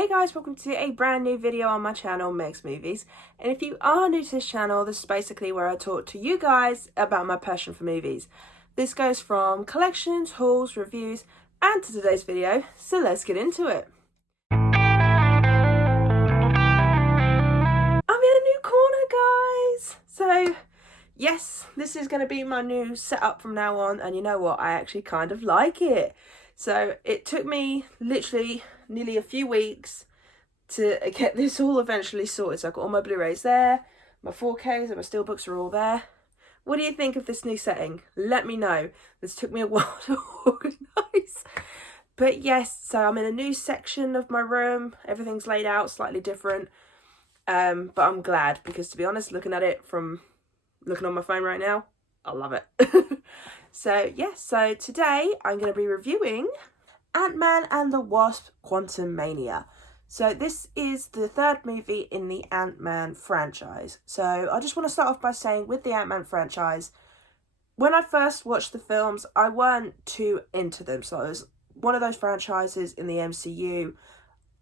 Hey guys, welcome to a brand new video on my channel, Meg's Movies. And if you are new to this channel, this is basically where I talk to you guys about my passion for movies. This goes from collections, hauls, reviews, and to today's video, so let's get into it. I'm in a new corner, guys! So, yes, this is going to be my new setup from now on, and you know what, I actually kind of like it. So, it took me literally nearly a few weeks to get this all eventually sorted. So I've got all my Blu-rays there, my 4Ks and my Steelbooks are all there. What do you think of this new setting? Let me know. This took me a while to organise. But yes, so I'm in a new section of my room. Everything's laid out slightly different. But I'm glad because, to be honest, looking on my phone right now, I love it. So yes, so today I'm going to be reviewing Ant-Man and the Wasp: Quantumania. So this is the third movie in the Ant-Man franchise. So I just want to start off by saying, with the Ant-Man franchise, when I first watched the films, I weren't too into them. So it was one of those franchises in the MCU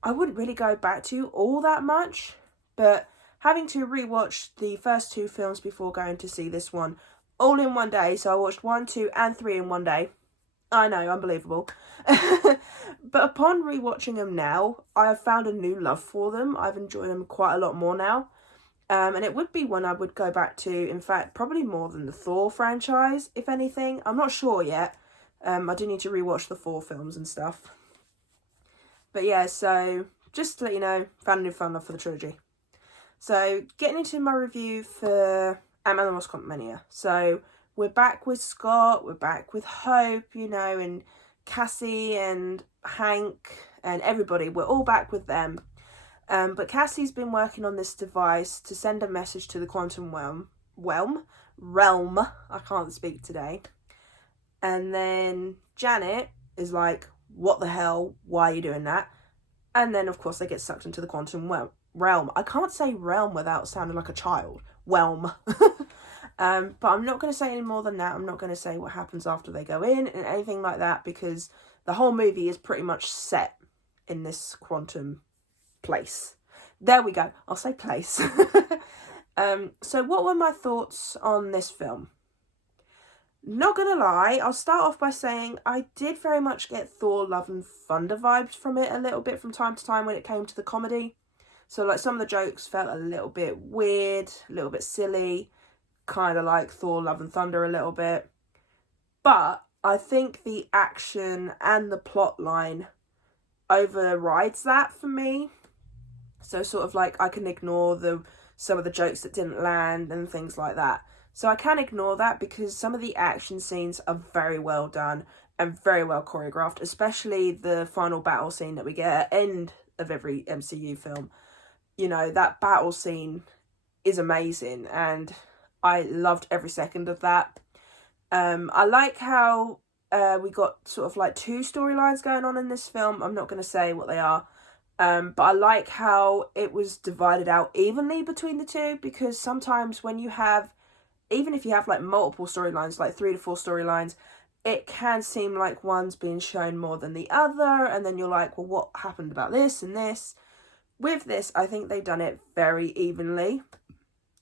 I wouldn't really go back to all that much. But having to rewatch the first two films before going to see this one all in one day. So I watched 1, 2 and 3 in one day. I know, unbelievable. But upon rewatching them now, I have found a new love for them. I've enjoyed them quite a lot more now. And it would be one I would go back to, in fact, probably more than the Thor franchise, if anything. I'm not sure yet. I do need to rewatch the Thor films and stuff. But yeah, so just to let you know, found a new fun love for the trilogy. So getting into my review for Ant-Man and the Wasp: Quantumania. So we're back with Scott, we're back with Hope, you know, and Cassie and Hank and everybody. We're all back with them. But Cassie's been working on this device to send a message to the quantum realm. I can't speak today. And then Janet is like, what the hell? Why are you doing that? And then, of course, they get sucked into the quantum realm. I can't say realm without sounding like a child. Whelm. But I'm not going to say any more than that. I'm not going to say what happens after they go in and anything like that, because the whole movie is pretty much set in this quantum place. There we go. I'll say place. So what were my thoughts on this film? Not going to lie, I'll start off by saying I did very much get Thor: Love and Thunder vibes from it a little bit from time to time when it came to the comedy. So like some of the jokes felt a little bit weird, a little bit silly. Kind of like Thor: Love and Thunder a little bit. But I think the action and the plot line overrides that for me. So sort of like I can ignore some of the jokes that didn't land and things like that. So I can ignore that because some of the action scenes are very well done and very well choreographed, especially the final battle scene that we get at the end of every MCU film. You know, that battle scene is amazing and I loved every second of that. I like how we got sort of like two storylines going on in this film. I'm not going to say what they are. But I like how it was divided out evenly between the two, because sometimes when you have, even if you have like multiple storylines, like 3 to 4 storylines, it can seem like one's being shown more than the other. And then you're like, well, what happened about this and this? With this, I think they've done it very evenly.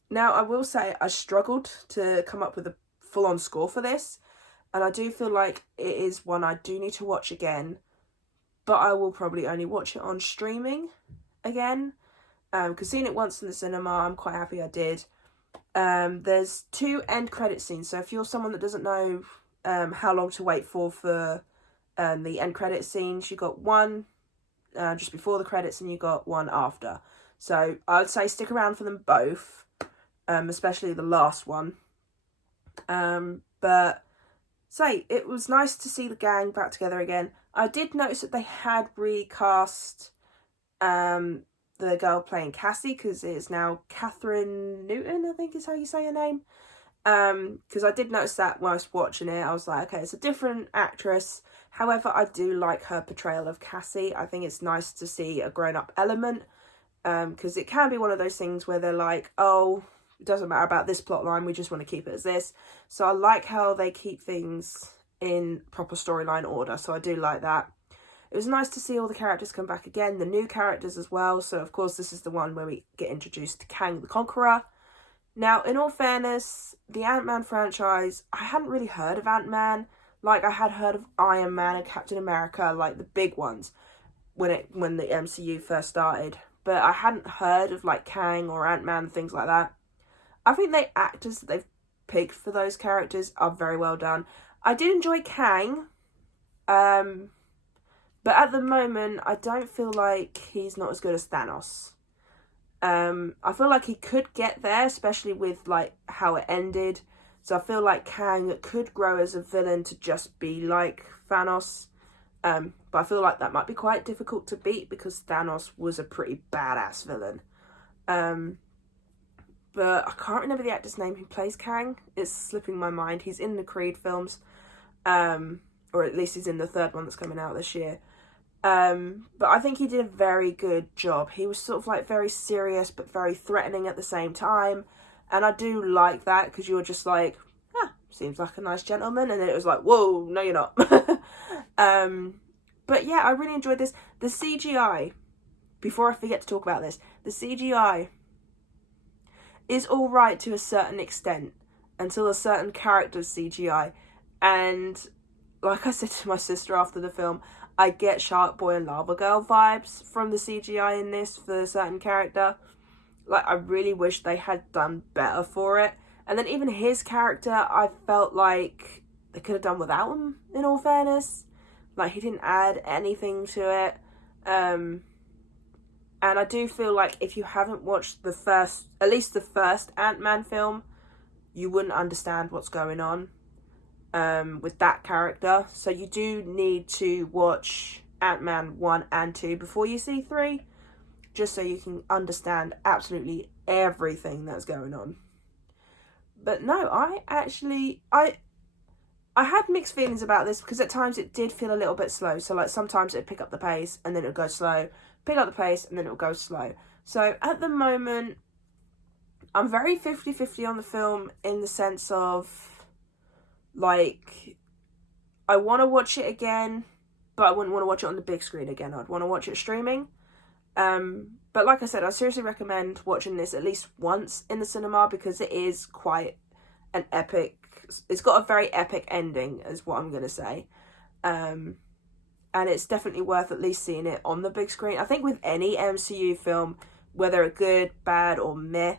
Now, I will say I struggled to come up with a full-on score for this, and I do feel like it is one I do need to watch again, but I will probably only watch it on streaming again, because seeing it once in the cinema, I'm quite happy I did. There's 2 end credit scenes, so if you're someone that doesn't know how long to wait for the end credit scenes, you got one just before the credits and you got one after. So I'd say stick around for them both. Especially the last one. But say it was nice to see the gang back together again. I did notice that they had recast the girl playing Cassie, because it's now Catherine Newton, I think is how you say her name. Because I did notice that when I was watching it. I was like, okay, it's a different actress. However, I do like her portrayal of Cassie. I think it's nice to see a grown-up element, because it can be one of those things where they're like, oh, it doesn't matter about this plot line, we just want to keep it as this. So I like how they keep things in proper storyline order, so I do like that. it was nice to see all the characters come back again, the new characters as well. So of course this is the one where we get introduced to Kang the Conqueror. Now, in all fairness, the Ant-Man franchise, I hadn't really heard of Ant-Man. Like, I had heard of Iron Man and Captain America, like the big ones, when the MCU first started. But I hadn't heard of like Kang or Ant-Man and things like that. I think the actors that they've picked for those characters are very well done. I did enjoy Kang, but at the moment, I don't feel like he's not as good as Thanos. I feel like he could get there, especially with like how it ended. So I feel like Kang could grow as a villain to just be like Thanos. But I feel like that might be quite difficult to beat because Thanos was a pretty badass villain. But I can't remember the actor's name who plays Kang. It's slipping my mind. He's in the Creed films. Or at least he's in the third one that's coming out this year. But I think he did a very good job. He was sort of like very serious but very threatening at the same time. And I do like that because you're just like, seems like a nice gentleman. And then it was like, whoa, no you're not. But yeah, I really enjoyed this. The CGI, before I forget to talk about this, the CGI is alright to a certain extent until a certain character's CGI. And like I said to my sister after the film, I get Shark Boy and Lava Girl vibes from the CGI in this for a certain character. Like, I really wish they had done better for it. And then even his character, I felt like they could have done without him, in all fairness. Like, he didn't add anything to it. And I do feel like if you haven't watched at least the first Ant-Man film, you wouldn't understand what's going on with that character. So you do need to watch Ant-Man 1 and 2 before you see 3, just so you can understand absolutely everything that's going on. But no, I had mixed feelings about this because at times it did feel a little bit slow. So like sometimes it'd pick up the pace and then it would go slow, pick up the pace and then it would go slow. So at the moment, I'm very 50-50 on the film in the sense of, like, I want to watch it again, but I wouldn't want to watch it on the big screen again. I'd want to watch it streaming. But like I said, I seriously recommend watching this at least once in the cinema because it is quite an epic, it's got a very epic ending is what I'm going to say. And it's definitely worth at least seeing it on the big screen. I think with any MCU film, whether it's good, bad or meh,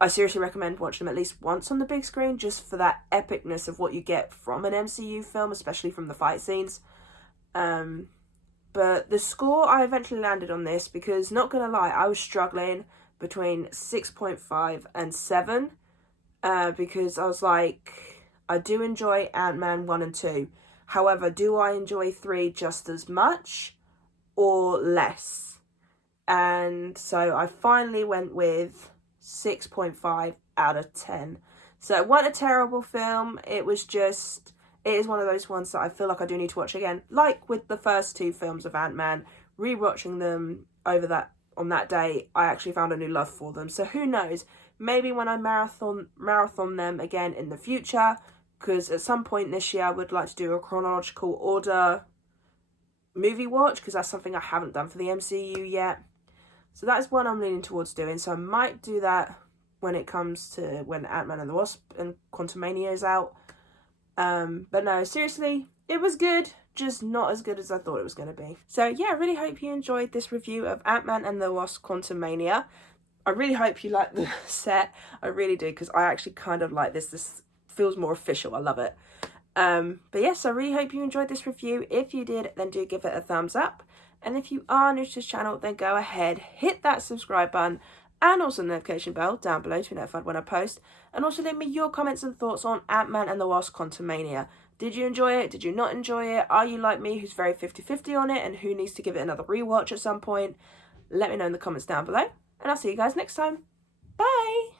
I seriously recommend watching them at least once on the big screen just for that epicness of what you get from an MCU film, especially from the fight scenes. But the score, I eventually landed on this because, not gonna lie, I was struggling between 6.5 and 7 because I was like, I do enjoy Ant-Man 1 and 2. However, do I enjoy 3 just as much or less? And so I finally went with 6.5 out of 10. So it wasn't a terrible film. It is one of those ones that I feel like I do need to watch again. Like with the first 2 films of Ant-Man, rewatching them on that day, I actually found a new love for them. So who knows? Maybe when I marathon them again in the future, because at some point this year I would like to do a chronological order movie watch, because that's something I haven't done for the MCU yet. So that's what I'm leaning towards doing. So I might do that when it comes to when Ant-Man and the Wasp and Quantumania is out. But no, seriously, it was good, just not as good as I thought it was going to be. So yeah, I really hope you enjoyed this review of Ant-Man and the Wasp Quantumania. I really hope you like the set. I really do, because I actually kind of like this. This feels more official. I love it. But yes, I really hope you enjoyed this review. If you did, then do give it a thumbs up. And if you are new to this channel, then go ahead, hit that subscribe button and also the notification bell down below to be notified when I post. And also leave me your comments and thoughts on Ant-Man and the Wasp Quantumania. Did you enjoy it? Did you not enjoy it? Are you like me, who's very 50-50 on it and who needs to give it another rewatch at some point? Let me know in the comments down below. And I'll see you guys next time. Bye!